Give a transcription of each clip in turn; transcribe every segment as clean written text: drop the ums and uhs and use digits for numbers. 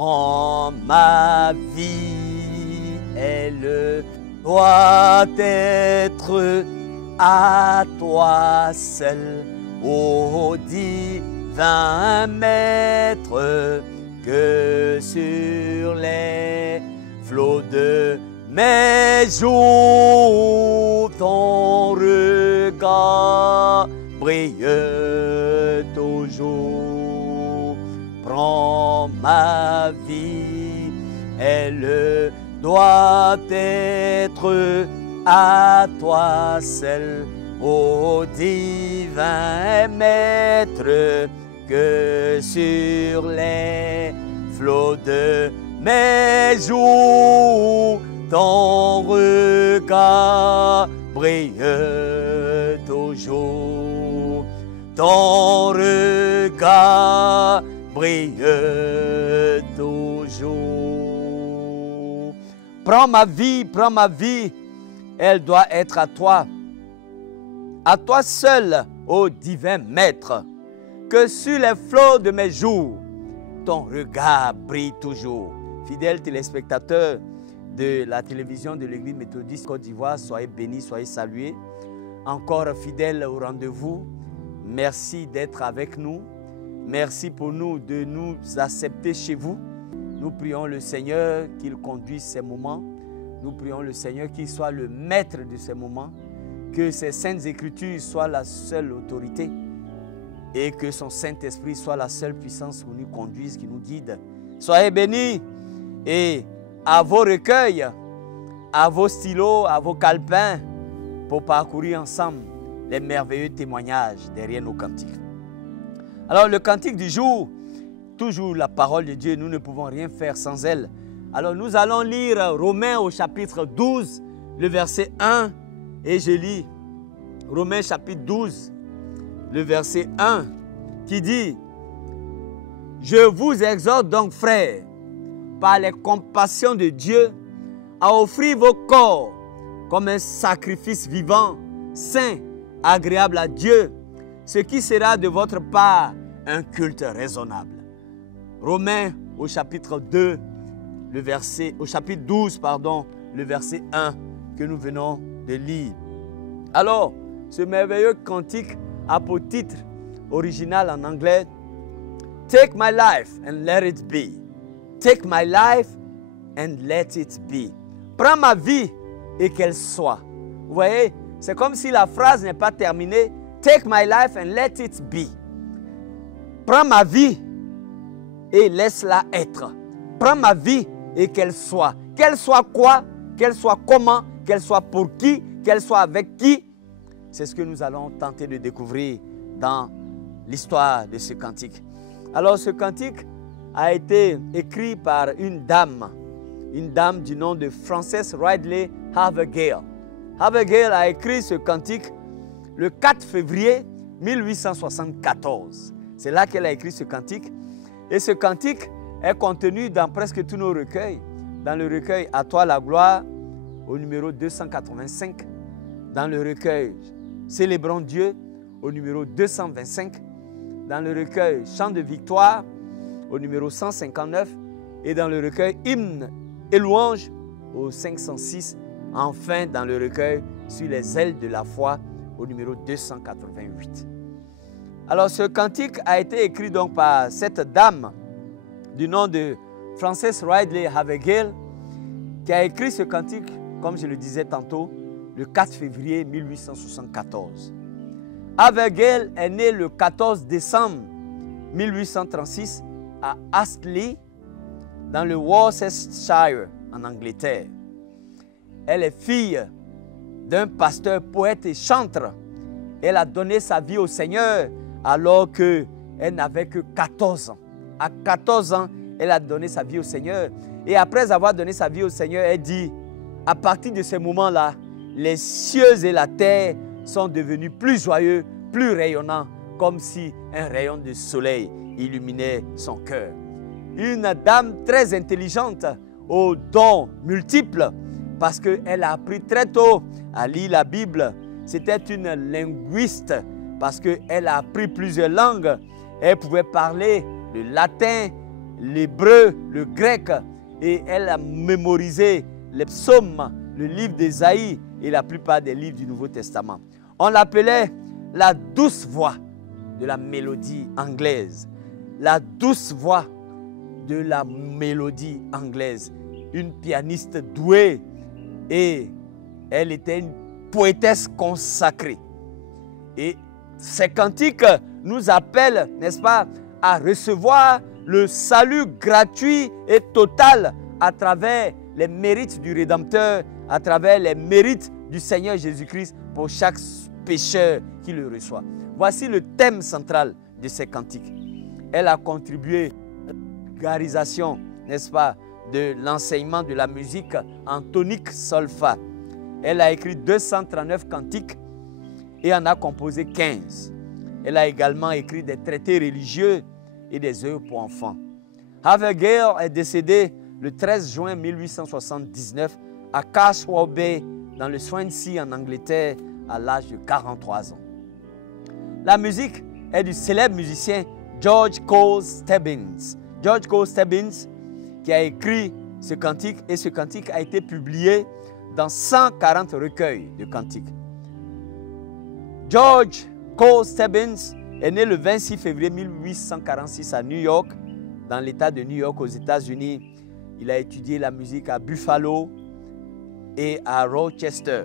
Prends ma vie, elle doit être à toi seul, ô divin Maître, que sur les flots de mes jours ton regard brille toujours. Prends ma vie, elle doit être à toi seul, ô divin Maître, que sur les flots de mes jours ton regard brille toujours. Ton regard brille toujours. Prends ma vie, elle doit être à toi seul, ô divin Maître, que sur les flots de mes jours, ton regard brille toujours. Fidèles téléspectateurs de la télévision de l'Église méthodiste Côte d'Ivoire, soyez bénis, soyez salués. Encore fidèles au rendez-vous, merci d'être avec nous. Merci pour nous de nous accepter chez vous. Nous prions le Seigneur qu'il conduise ces moments. Nous prions le Seigneur qu'il soit le maître de ces moments. Que ces saintes écritures soient la seule autorité et que son Saint-Esprit soit la seule puissance qui nous conduise, qui nous guide. Soyez bénis et à vos recueils, à vos stylos, à vos calepins pour parcourir ensemble les merveilleux témoignages derrière nos cantiques. Alors le cantique du jour, toujours la parole de Dieu, nous ne pouvons rien faire sans elle. Alors nous allons lire Romains au chapitre 12, le verset 1, et je lis Romains chapitre 12, le verset 1, qui dit « Je vous exhorte donc, frères, par les compassions de Dieu, à offrir vos corps comme un sacrifice vivant, saint, agréable à Dieu, ce qui sera de votre part un culte raisonnable. » Romains au chapitre 2, au chapitre 12, le verset 1 que nous venons de lire. Alors, ce merveilleux cantique a pour titre original en anglais « Take my life and let it be ». Take my life and let it be. Prends ma vie et qu'elle soit. Vous voyez, c'est comme si la phrase n'est pas terminée. Take my life and let it be. Prends ma vie et laisse-la être. Prends ma vie et qu'elle soit. Qu'elle soit quoi? Qu'elle soit comment? Qu'elle soit pour qui? Qu'elle soit avec qui? C'est ce que nous allons tenter de découvrir dans l'histoire de ce cantique. Alors ce cantique a été écrit par une dame du nom de Frances Ridley Havergal. Havergal a écrit ce cantique le 4 février 1874. C'est là qu'elle a écrit ce cantique. Et ce cantique est contenu dans presque tous nos recueils. Dans le recueil « À toi la gloire » au numéro 285. Dans le recueil « Célébrons Dieu » au numéro 225. Dans le recueil « Chant de victoire » au numéro 159. Et dans le recueil « Hymne et louange » au 506. Enfin, dans le recueil « Sur les ailes de la foi » au numéro 288. Alors, ce cantique a été écrit donc par cette dame du nom de Frances Ridley Havergal qui a écrit ce cantique, comme je le disais tantôt, le 4 février 1874. Havergal est née le 14 décembre 1836 à Astley, dans le Worcestershire, en Angleterre. Elle est fille d'un pasteur, poète et chantre. Elle a donné sa vie au Seigneur alors qu'elle n'avait que 14 ans. À 14 ans, elle a donné sa vie au Seigneur. Et après avoir donné sa vie au Seigneur, elle dit, à partir de ce moment-là, les cieux et la terre sont devenus plus joyeux, plus rayonnants, comme si un rayon de soleil illuminait son cœur. Une dame très intelligente, aux dons multiples, parce qu'elle a appris très tôt à lire la Bible. C'était une linguiste, parce qu'elle a appris plusieurs langues. Elle pouvait parler le latin l'hébreu, le grec, et elle a mémorisé les psaumes, le livre d'Ésaïe et la plupart des livres du Nouveau Testament. On l'appelait la douce voix de la mélodie anglaise. La douce voix de la mélodie anglaise. Une pianiste douée et elle était une poétesse consacrée. Et ces cantiques nous appellent, n'est-ce pas, à recevoir le salut gratuit et total à travers les mérites du Rédempteur, à travers les mérites du Seigneur Jésus-Christ pour chaque pécheur qui le reçoit. Voici le thème central de ces cantiques. Elle a contribué à la vulgarisation, n'est-ce pas, de l'enseignement de la musique en tonique sol-fa. Elle a écrit 239 cantiques et en a composé 15. Elle a également écrit des traités religieux et des œuvres pour enfants. Havergal est décédée le 13 juin 1879 à Carswell Bay, dans le Swansea en Angleterre, à l'âge de 43 ans. La musique est du célèbre musicien George Cole Stebbins. George Cole Stebbins qui a écrit ce cantique, et ce cantique a été publié dans 140 recueils de cantiques. George Cole Stebbins est né le 26 février 1846 à New York, dans l'État de New York aux États-Unis. Il a étudié la musique à Buffalo et à Rochester,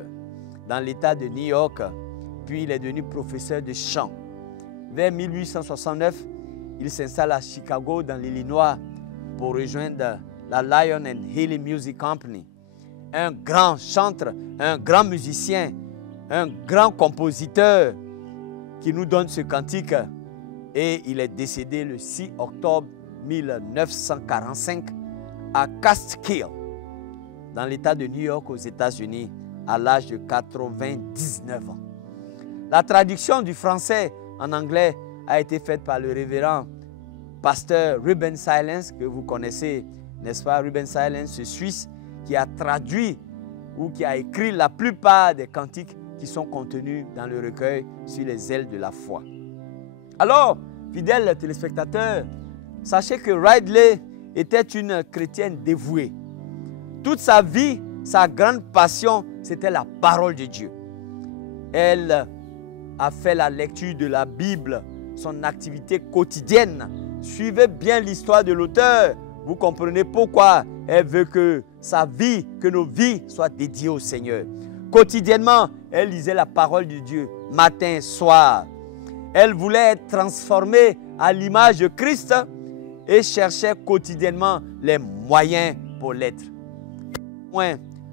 dans l'État de New York. Puis il est devenu professeur de chant. Vers 1869, il s'installe à Chicago, dans l'Illinois, pour rejoindre la Lion and Healy Music Company. Un grand chanteur, un grand musicien, un grand compositeur qui nous donne ce cantique. Et il est décédé le 6 octobre 1945 à Catskill, dans l'État de New York aux États-Unis, à l'âge de 99 ans. La traduction du français en anglais a été faite par le révérend pasteur Ruben Silence, que vous connaissez, n'est-ce pas? Ruben Silence, ce Suisse qui a traduit ou qui a écrit la plupart des cantiques qui sont contenus dans le recueil sur les ailes de la foi. Alors, fidèles téléspectateurs, sachez que Ridley était une chrétienne dévouée. Toute sa vie, sa grande passion, c'était la parole de Dieu. Elle a fait la lecture de la Bible, son activité quotidienne. Suivez bien l'histoire de l'auteur. Vous comprenez pourquoi elle veut que sa vie, que nos vies soient dédiées au Seigneur. Quotidiennement, elle lisait la parole de Dieu, matin, soir. Elle voulait être transformée à l'image de Christ et cherchait quotidiennement les moyens pour l'être.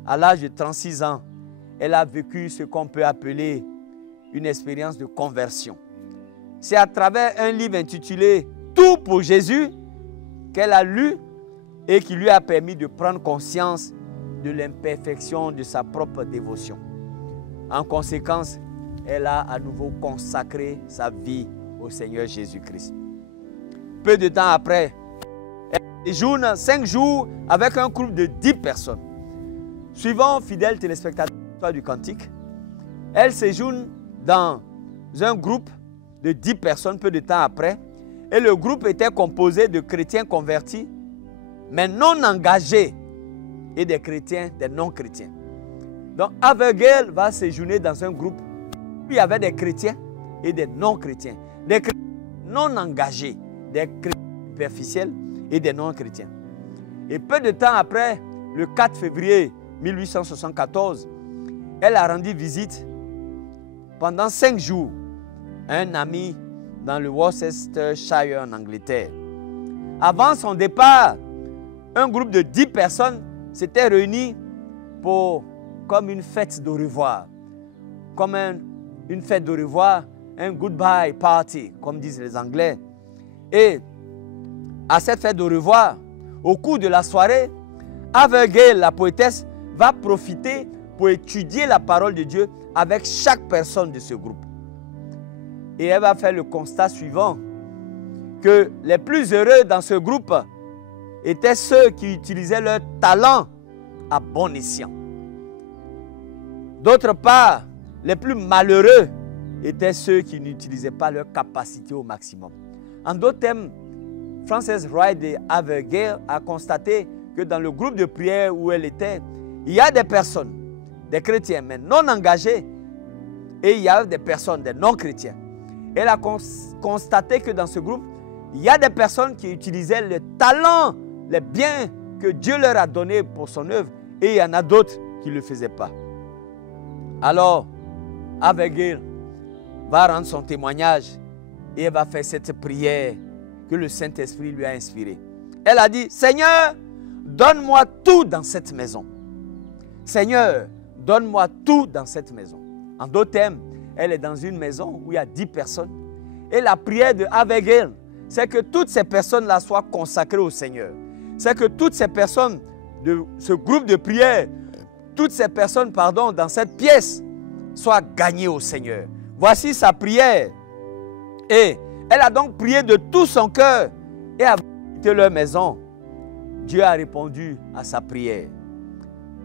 À l'âge de 36 ans, elle a vécu ce qu'on peut appeler une expérience de conversion. C'est à travers un livre intitulé « Tout pour Jésus » qu'elle a lu et qui lui a permis de prendre conscience de l'imperfection de sa propre dévotion. En conséquence, elle a à nouveau consacré sa vie au Seigneur Jésus-Christ. Peu de temps après, elle séjourne 5 jours avec un groupe de 10 personnes. Suivant fidèles téléspectateurs du cantique, elle séjourne dans un groupe de 10 personnes peu de temps après, et le groupe était composé de chrétiens convertis, mais non engagés, et des chrétiens, des non-chrétiens. Donc, Havergal va séjourner dans un groupe où il y avait des chrétiens et des non-chrétiens. Des chrétiens non engagés, des chrétiens superficiels et des non-chrétiens. Et peu de temps après, le 4 février 1874, elle a rendu visite pendant 5 jours à un ami dans le Worcestershire en Angleterre. Avant son départ, un groupe de 10 personnes s'était réuni pour comme une fête de revoir. Comme une fête de revoir, un goodbye party, comme disent les Anglais. Et à cette fête de revoir, au cours de la soirée, Havergal, la poétesse, va profiter pour étudier la parole de Dieu avec chaque personne de ce groupe. Et elle va faire le constat suivant, que les plus heureux dans ce groupe étaient ceux qui utilisaient leur talent à bon escient. D'autre part, les plus malheureux étaient ceux qui n'utilisaient pas leur capacité au maximum. En d'autres termes, Frances Wright de Avergale a constaté que dans le groupe de prière où elle était, il y a des personnes, des chrétiens, mais non engagés, et il y a des personnes, des non-chrétiens. Elle a constaté que dans ce groupe, il y a des personnes qui utilisaient le talent, les biens que Dieu leur a donnés pour son œuvre, et il y en a d'autres qui ne le faisaient pas. Alors, Avergale va rendre son témoignage et elle va faire cette prière que le Saint-Esprit lui a inspirée. Elle a dit, Seigneur, donne-moi tout dans cette maison. Seigneur, donne-moi tout dans cette maison. En d'autres termes, elle est dans une maison où il y a 10 personnes. Et la prière de Avergale, c'est que toutes ces personnes-là soient consacrées au Seigneur. C'est que toutes ces personnes de ce groupe de prière, toutes ces personnes, dans cette pièce, soient gagnées au Seigneur. Voici sa prière. Et elle a donc prié de tout son cœur. Et avant de quitter leur maison, Dieu a répondu à sa prière.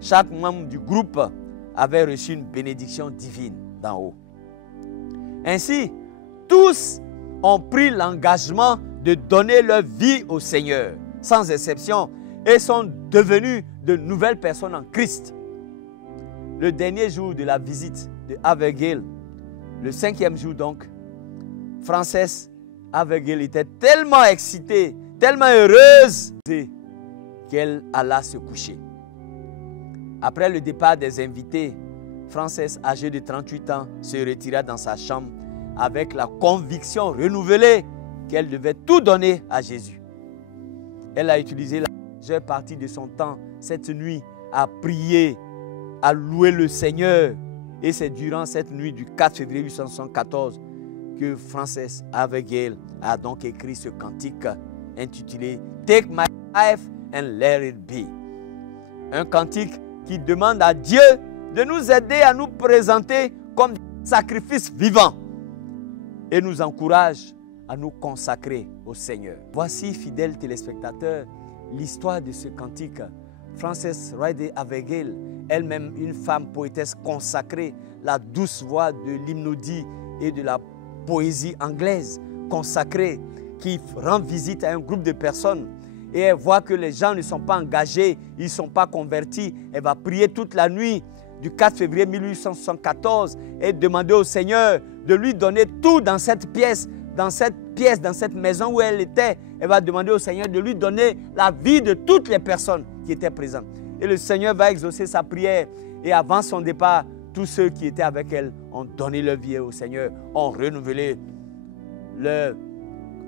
Chaque membre du groupe avait reçu une bénédiction divine d'en haut. Ainsi, tous ont pris l'engagement de donner leur vie au Seigneur, sans exception, et sont devenus de nouvelles personnes en Christ. Le dernier jour de la visite de Avergale, le 5e jour donc, Frances Avergale était tellement excitée, tellement heureuse qu'elle alla se coucher. Après le départ des invités, Frances, âgée de 38 ans, se retira dans sa chambre avec la conviction renouvelée qu'elle devait tout donner à Jésus. Elle a utilisé la majeure partie de son temps cette nuit à prier, à louer le Seigneur. Et c'est durant cette nuit du 4 février 1874 que Frances Avergale a donc écrit ce cantique intitulé « Take my life and let it be ». Un cantique qui demande à Dieu de nous aider à nous présenter comme sacrifice vivant et nous encourage à nous consacrer au Seigneur. Voici, fidèles téléspectateurs, l'histoire de ce cantique. Frances Wright Avergale, elle-même une femme poétesse consacrée, la douce voix de l'hymnodie et de la poésie anglaise consacrée, qui rend visite à un groupe de personnes et elle voit que les gens ne sont pas engagés, ils ne sont pas convertis. Elle va prier toute la nuit du 4 février 1874 et demander au Seigneur de lui donner tout dans cette pièce, dans cette maison où elle était. Elle va demander au Seigneur de lui donner la vie de toutes les personnes qui étaient présentes. Et le Seigneur va exaucer sa prière. Et avant son départ, tous ceux qui étaient avec elle ont donné leur vie au Seigneur, ont renouvelé leur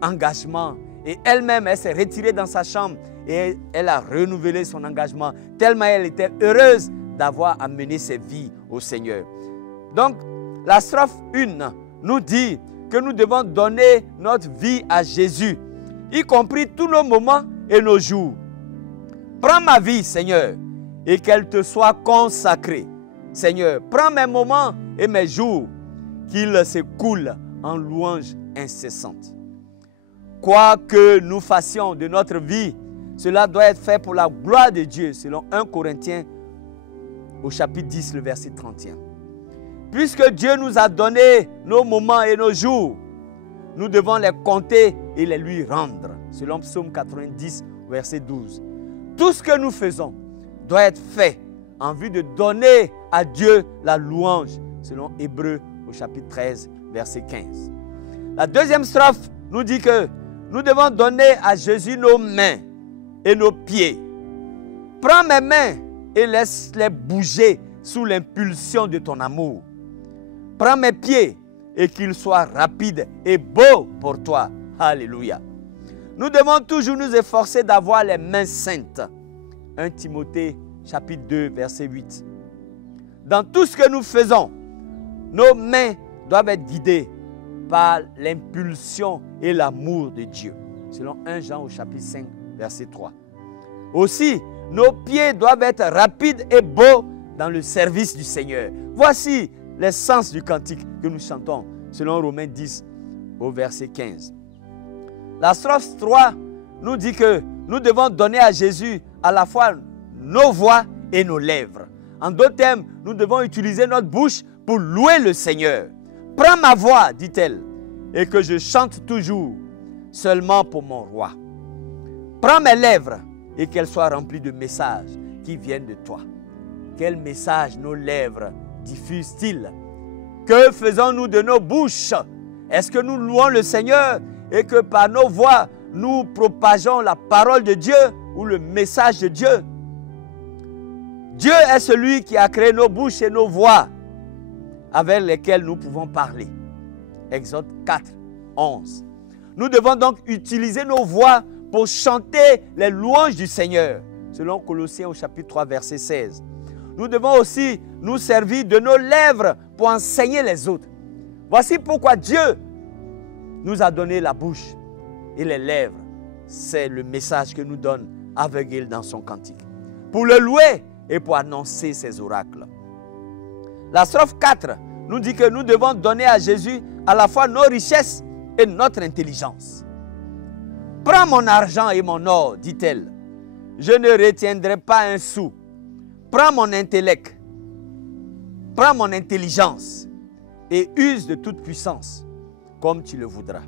engagement. Et elle-même, elle s'est retirée dans sa chambre et elle a renouvelé son engagement, tellement elle était heureuse d'avoir amené ses vies au Seigneur. Donc, la strophe 1 nous dit que nous devons donner notre vie à Jésus, y compris tous nos moments et nos jours. Prends ma vie, Seigneur, et qu'elle te soit consacrée. Seigneur, prends mes moments et mes jours, qu'ils s'écoulent en louanges incessantes. Quoi que nous fassions de notre vie, cela doit être fait pour la gloire de Dieu, selon 1 Corinthiens au chapitre 10, le verset 31. Puisque Dieu nous a donné nos moments et nos jours, nous devons les compter et les lui rendre, selon Psaume 90, verset 12. Tout ce que nous faisons doit être fait en vue de donner à Dieu la louange, selon Hébreux au chapitre 13, verset 15. La deuxième strophe nous dit que nous devons donner à Jésus nos mains et nos pieds. Prends mes mains et laisse-les bouger sous l'impulsion de ton amour. Prends mes pieds et qu'ils soient rapides et beaux pour toi. Alléluia. Nous devons toujours nous efforcer d'avoir les mains saintes. 1 Timothée chapitre 2, verset 8. Dans tout ce que nous faisons, nos mains doivent être guidées par l'impulsion et l'amour de Dieu. Selon 1 Jean au chapitre 5, verset 3. Aussi, nos pieds doivent être rapides et beaux dans le service du Seigneur. Voici l'essence du cantique que nous chantons, selon Romains 10 au verset 15. La strophe 3 nous dit que nous devons donner à Jésus à la fois nos voix et nos lèvres. En d'autres termes, nous devons utiliser notre bouche pour louer le Seigneur. Prends ma voix, dit-elle, et que je chante toujours seulement pour mon roi. Prends mes lèvres et qu'elles soient remplies de messages qui viennent de toi. Quel message nos lèvres diffusent-ils? Que faisons-nous de nos bouches? Est-ce que nous louons le Seigneur et que par nos voix, nous propageons la parole de Dieu ou le message de Dieu? Dieu est celui qui a créé nos bouches et nos voix avec lesquelles nous pouvons parler. Exode 4, 11. Nous devons donc utiliser nos voix pour chanter les louanges du Seigneur, selon Colossiens au chapitre 3, verset 16. Nous devons aussi nous servir de nos lèvres pour enseigner les autres. Voici pourquoi Dieu nous a donné la bouche et les lèvres. C'est le message que nous donne Abigail dans son cantique. Pour le louer et pour annoncer ses oracles. La strophe 4 nous dit que nous devons donner à Jésus à la fois nos richesses et notre intelligence. Prends mon argent et mon or, dit-elle. Je ne retiendrai pas un sou. Prends mon intellect. Prends mon intelligence et use de toute puissance comme tu le voudras.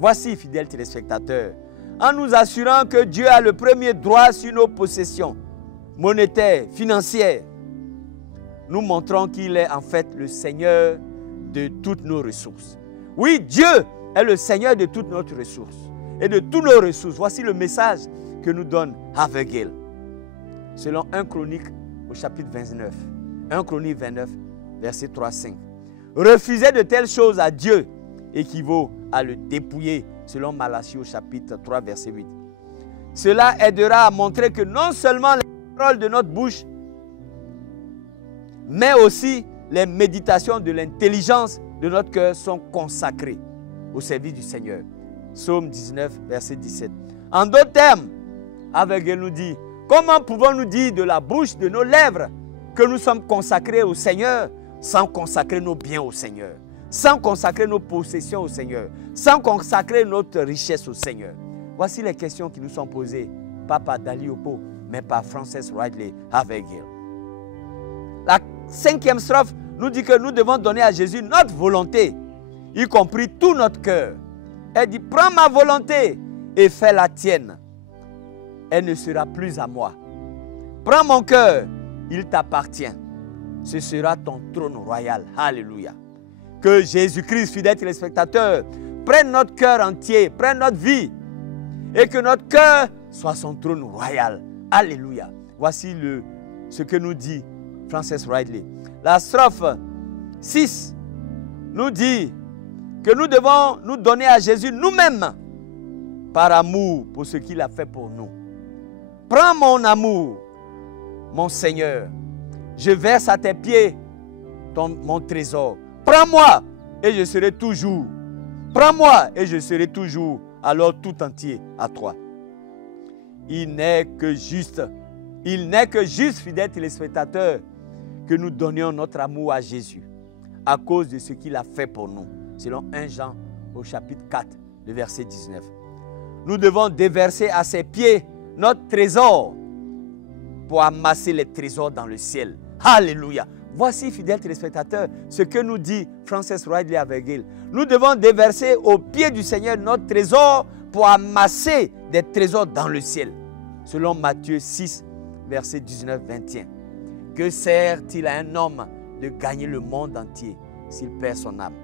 Voici, fidèles téléspectateurs, en nous assurant que Dieu a le premier droit sur nos possessions monétaires, financières, nous montrons qu'il est en fait le Seigneur de toutes nos ressources. Oui, Dieu est le Seigneur de toutes nos ressources et de toutes nos ressources. Voici le message que nous donne Abigail. Selon 1 Chronique au chapitre 29. 1 Chronique 29, verset 3-5. Refuser de telles choses à Dieu équivaut à le dépouiller, selon Malachie au chapitre 3, verset 8. Cela aidera à montrer que non seulement les paroles de notre bouche, mais aussi les méditations de l'intelligence de notre cœur sont consacrées au service du Seigneur. Psaume 19, verset 17. En d'autres termes, Abigail nous dit, comment pouvons-nous dire de la bouche de nos lèvres que nous sommes consacrés au Seigneur sans consacrer nos biens au Seigneur, sans consacrer nos possessions au Seigneur, sans consacrer notre richesse au Seigneur? Voici les questions qui nous sont posées, pas par Dali Opo, mais par Frances Ridley Abigail. La 5e strophe nous dit que nous devons donner à Jésus notre volonté, y compris tout notre cœur. Elle dit, prends ma volonté et fais la tienne. Elle ne sera plus à moi. Prends mon cœur, il t'appartient. Ce sera ton trône royal. Alléluia. Que Jésus-Christ, fidèle téléspectateur, prenne notre cœur entier, prenne notre vie, et que notre cœur soit son trône royal. Alléluia. Voici ce que nous dit Frances Ridley. La strophe 6 nous dit que nous devons nous donner à Jésus nous-mêmes par amour pour ce qu'il a fait pour nous. Prends mon amour, mon Seigneur. Je verse à tes pieds mon trésor. Prends-moi et je serai toujours. Prends-moi et je serai toujours alors tout entier à toi. Il n'est que juste, fidèles téléspectateurs, que nous donnions notre amour à Jésus à cause de ce qu'il a fait pour nous. Selon 1 Jean au chapitre 4, le verset 19. Nous devons déverser à ses pieds notre trésor pour amasser les trésors dans le ciel. Alléluia. Voici, fidèles téléspectateurs, ce que nous dit Frances Ridley Abigail. Nous devons déverser aux pieds du Seigneur notre trésor pour amasser des trésors dans le ciel. Selon Matthieu 6, verset 19-21. Que sert-il à un homme de gagner le monde entier s'il perd son âme?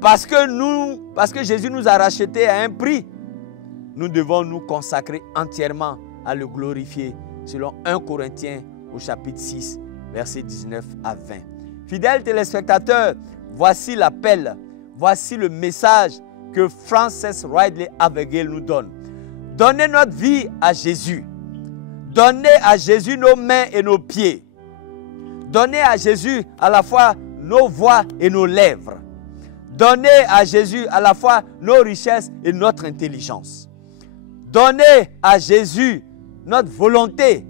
Parce que Jésus nous a rachetés à un prix, nous devons nous consacrer entièrement à le glorifier, selon 1 Corinthiens au chapitre 6, versets 19 à 20. Fidèles téléspectateurs, voici l'appel, voici le message que Frances Ridley Abigail nous donne. Donnez notre vie à Jésus. Donnez à Jésus nos mains et nos pieds. Donnez à Jésus à la fois nos voix et nos lèvres. Donnez à Jésus à la fois nos richesses et notre intelligence. Donnez à Jésus notre volonté,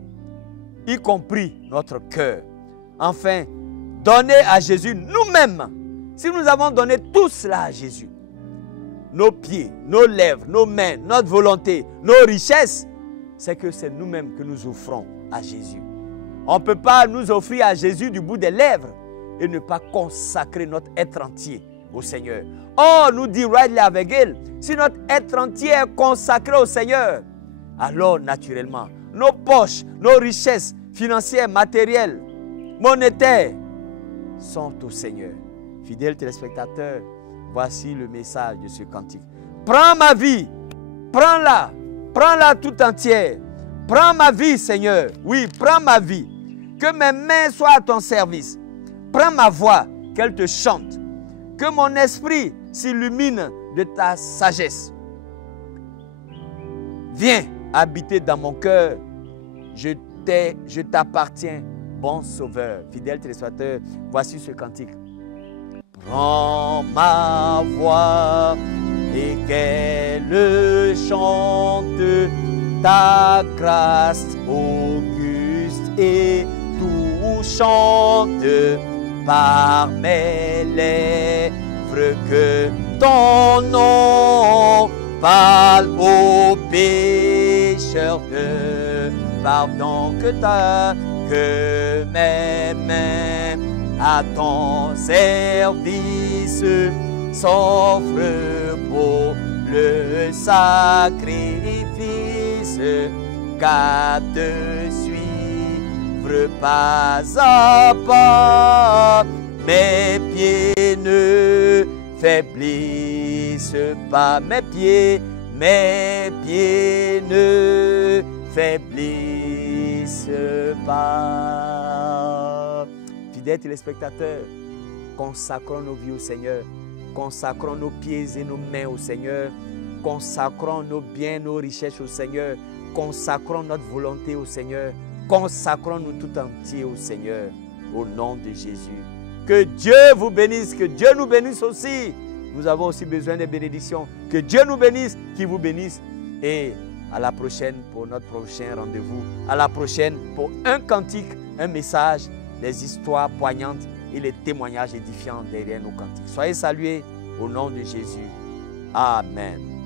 y compris notre cœur. Enfin, donnez à Jésus nous-mêmes. Si nous avons donné tout cela à Jésus, nos pieds, nos lèvres, nos mains, notre volonté, nos richesses, c'est que c'est nous-mêmes que nous offrons à Jésus. On ne peut pas nous offrir à Jésus du bout des lèvres et ne pas consacrer notre être entier au Seigneur. Or, nous dit Ridley Avegel, si notre être entier est consacré au Seigneur, alors naturellement, nos poches, nos richesses financières, matérielles, monétaires sont au Seigneur. Fidèles téléspectateurs, voici le message de ce cantique. Prends ma vie, prends-la tout entière. Prends ma vie, Seigneur. Oui, prends ma vie. Que mes mains soient à ton service. Prends ma voix, qu'elle te chante. Que mon esprit s'illumine de ta sagesse. Viens habiter dans mon cœur. Je t'appartiens, bon Sauveur. Fidèle téléspectateur, voici ce cantique. Prends ma voix et qu'elle chante ta grâce auguste et touchante par mes lèvres que ton nom parle aux pécheurs de pardon que mes mains à ton service s'offrent pour le sacrifice, qu'à te suivre pas à pas, mes pieds ne faiblissent pas, mes pieds ne faiblissent pas. Fidèles téléspectateurs, consacrons nos vies au Seigneur, consacrons nos pieds et nos mains au Seigneur, consacrons nos biens, nos richesses au Seigneur, consacrons notre volonté au Seigneur, consacrons-nous tout entier au Seigneur, au nom de Jésus. Que Dieu vous bénisse, que Dieu nous bénisse aussi. Nous avons aussi besoin de bénédictions. Que Dieu nous bénisse, qu'il vous bénisse. Et à la prochaine pour notre prochain rendez-vous. À la prochaine pour un cantique, un message, des histoires poignantes et les témoignages édifiants derrière nos cantiques. Soyez salués au nom de Jésus. Amen.